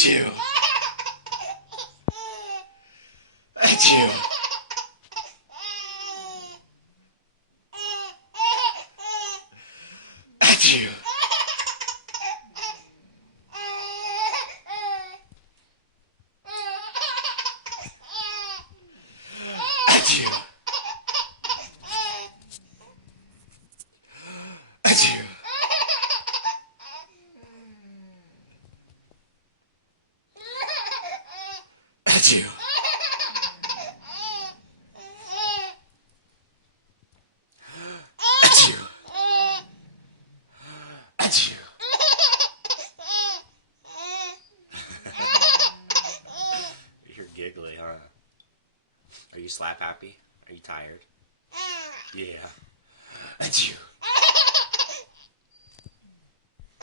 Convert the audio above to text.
Achoo. Achoo. Achoo. Achoo. Achoo. Achoo. Achoo. Achoo. You're giggly, huh? Are you slap happy? Are you tired? Yeah. Achoo.